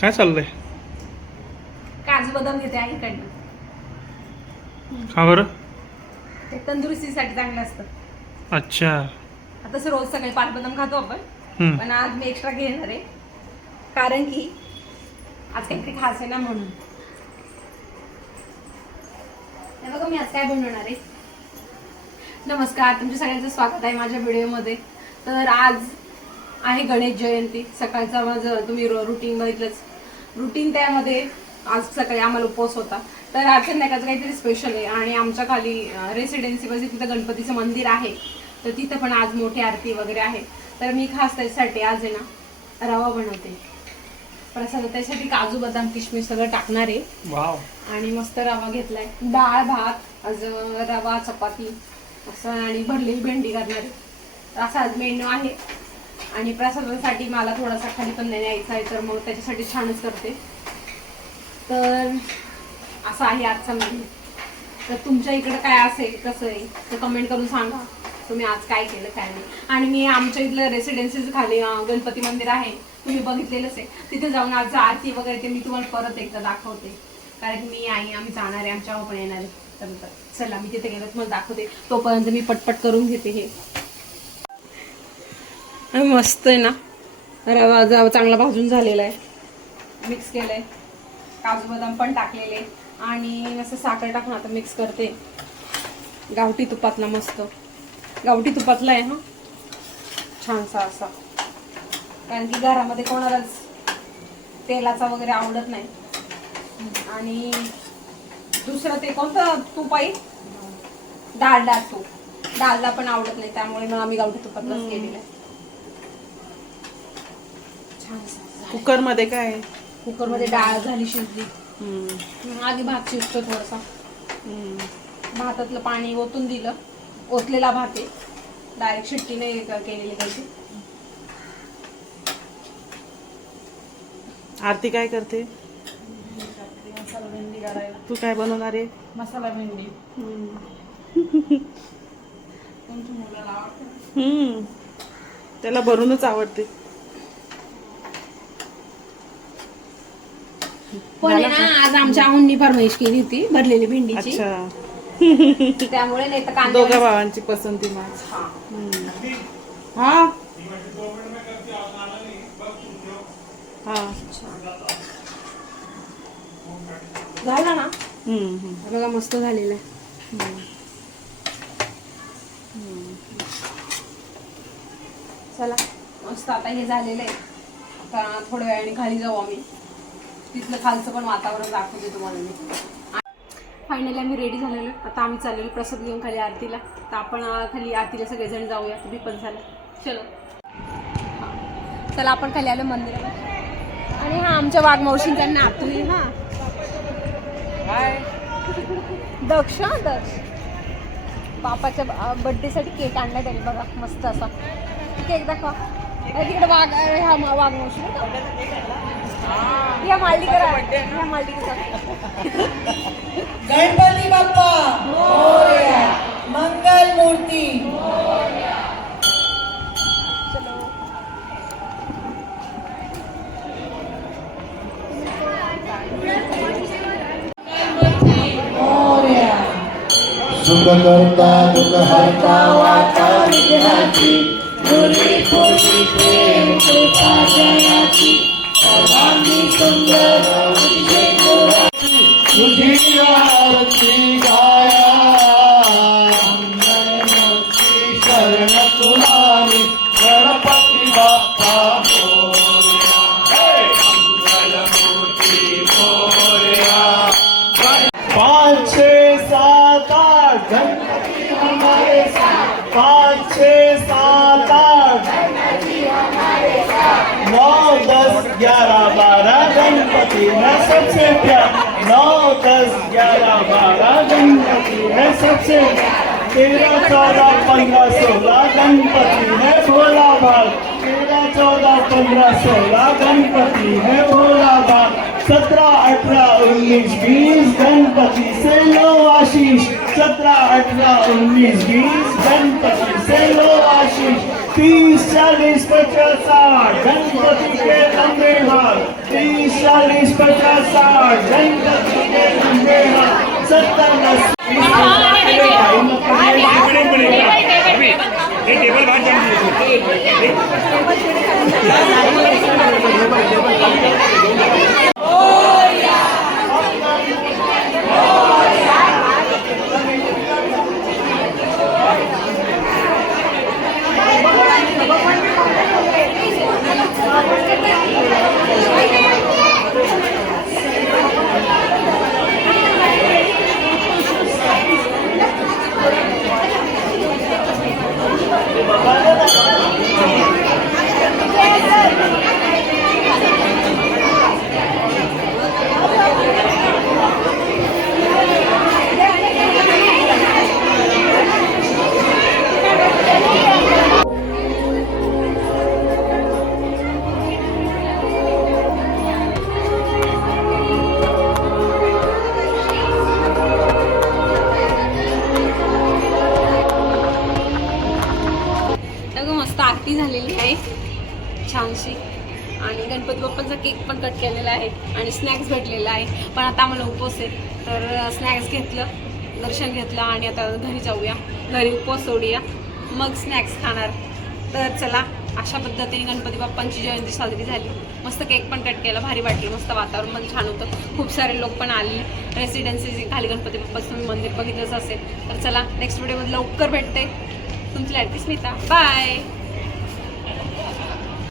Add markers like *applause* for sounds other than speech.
काय चाललंय? काजू बदाम घेते आईकडनं. का बरं? ते तंदुरुस्तीसाठी चांगलं असतं. अच्छा. आता तसं रोज सकाळी पाच बदाम खातो आपण. हम्म. पण आज मी एक्स्ट्रा घेणार आहे. कारण की आज काहीतरी खास आहे ना म्हणून. हे बघा मी आज काय बनवणार आहे. नमस्कार तुमच्या सगळ्यांचं स्वागत आहे माझ्या व्हिडिओमध्ये तर आज आहे गणेश जयंती. सकाळचा माझं तुम्ही रुटीन बघितलंच. रुटीन त्यामध्ये आज सकाळी आम्हाला उपवास होता. तर आज संध्याकाळचं काहीतरी स्पेशल आहे आणि आमच्या खाली रेसिडेन्सी मध्ये तिथं गणपतीचं मंदिर आहे. तर तिथं पण आज मोठी आरती वगैरे आहे. तर मी खास त्याच्यासाठी आज आहे ना रवा बनवते. प्रसाद त्यासाठी काजू बदाम किशमिश सगळं टाकणार आहे. आणि मस्त रवा घेतलाय. डाळ भात आज रवा चपाती असं आणि भरलेली भेंडी करणार आहे. असा आज मेन्यू आहे. आणि प्रसादासाठी मला थोडासा खाली पण न्यायचा आहे तर मग त्याच्यासाठी छानच करते. तर असं आहे आजचा मेन्यू तर तुमच्या इकडे काय असेल कसं आहे तर कमेंट करून सांगा. तुम्ही आज काय केलं काय नाही. आणि मी आमच्या इथलं रेसिडेन्सीज खाली गणपती मंदिर आहे. तुम्ही बघितलेलंच आहे. तिथे जाऊन आज आरती वगैरे ते मी तुम्हाला परत एकदा दाखवते. कारण की मी आई आम्ही जाणार आहे आमच्या पण येणार आहे. तर तर चला मी तिथे गेलं तुम्हाला दाखवते. तोपर्यंत मी पटपट करून घेते हे. आणि मस्त आहे ना. रवा जा- चांगला भाजून झालेला आहे. मिक्स केलंय. काजू बदाम पण टाकलेले. आणि असं साखर टाकून आता मिक्स करते. गावठी तुपातला मस्त. गावठी तुपातला आहे हा. छानसा असा. कारण की घरामध्ये कोणालाच तेलाचा वगैरे आवडत नाही. आणि दुसरं ते कोणतं तूप आहे? डालडा तूप. डालडा पण आवडत नाही. त्यामुळे मग आम्ही गावठी तुपातलाच केलेलं आहे. छानसा कुकरमध्ये काय? आहे? कुकरमध्ये डाळ झाली शिजली. हम्म, आधी भात शिजतो थोडासा. हम्म. भातातलं पाणी ओतून दिलं. ओतलेला भात आहे. डायरेक्ट शिट्टी नाही क- केलेली त्याची. आरती काय करते? मसाला भेंडी करायला तू काय बनवणार आहे? मसाला भेंडी. हम्म. तुमच्या मुलाला आवडतं हम्म. त्याला भरूनच आवडते. पण आहे ना आज आमच्या आहुंनी फरमाईश केली होती भरलेली भेंडीची. अच्छा. *laughs* त्यामुळे नाही तर दोघा कांदा भावांची पसंती माझ हा. हा? हा. झाला ना? हम्म, हम्म. बघा मस्त झालेला आहे. चला मस्त आता हे झालेलं आहे. आता थोड्या वेळाने खाली जाऊ आम्ही. तिथलं खालचं पण वातावरण दाखवते तुम्हाला मी. फायनली आम्ही रेडी झालेलो. आता आम्ही चाललेलो प्रसाद घेऊन खाली आरतीला. तर आपण खाली आरतीला सगळेजण जाऊया. तुम्ही पण झालं चलो. चला आपण खाली आलो मंदिरात आणि हा आमच्या वाघमावशींचा नातू आहे हा. दक्ष हा, दक्ष. बापाच्या बर्थडेसाठी केक आणलाय त्यांनी. बघा मस्त असा. केक दाखवा तिकडे वाघ अरे हा या मालदीकर या मालदीकर गणपती बाप्पा. मोरया. मंगल मूर्ती. सुख करता दुःख हरता वाचा विघ्नाची खोटी प्रेम कृपा जयाची. Come on, come on, ग्यारह बारह गणपति है सबसे प्यार नौ दस ग्यारह बारह गणपति है सबसे तेरह चौदह पंद्रह सोलह गणपति है भोला बाग तेरह चौदह पंद्रह सोलह गणपति है भोला बाग सत्रह अठारह उन्नीस बीस गणपति से लो आशीष. सत्रह अठारह उन्नीस बीस गणपति से लो आशीष तीस चालीस पचास साठ गणपति के लंबे भाग तीस चालीस पचास साठ गणपति के लंबे हाथ सत्तर टेबल बाहेर जाऊन आरती झालेली आहे. छानशी. आणि गणपती बाप्पांचा केक पण कट केलेला आहे आणि स्नॅक्स भेटलेला आहे. पण आता आम्हाला उपवास आहे. तर स्नॅक्स घेतलं दर्शन घेतलं आणि आता घरी जाऊया. घरी उपवास सोडूया. मग स्नॅक्स खाणार. तर चला अशा पद्धतीने गणपती बाप्पांची जयंती साजरी झाली. मस्त केक पण कट केला. भारी वाटलं. मस्त वातावरण पण छान होतं. खूप सारे लोक पण आले. रेसिडेन्सी खाली गणपती बाप्पाचं मंदिर बघितलंच असेल. तर चला नेक्स्ट व्हिडिओमध्ये लवकर भेटते. तुमची लाडकी स्मिता बाय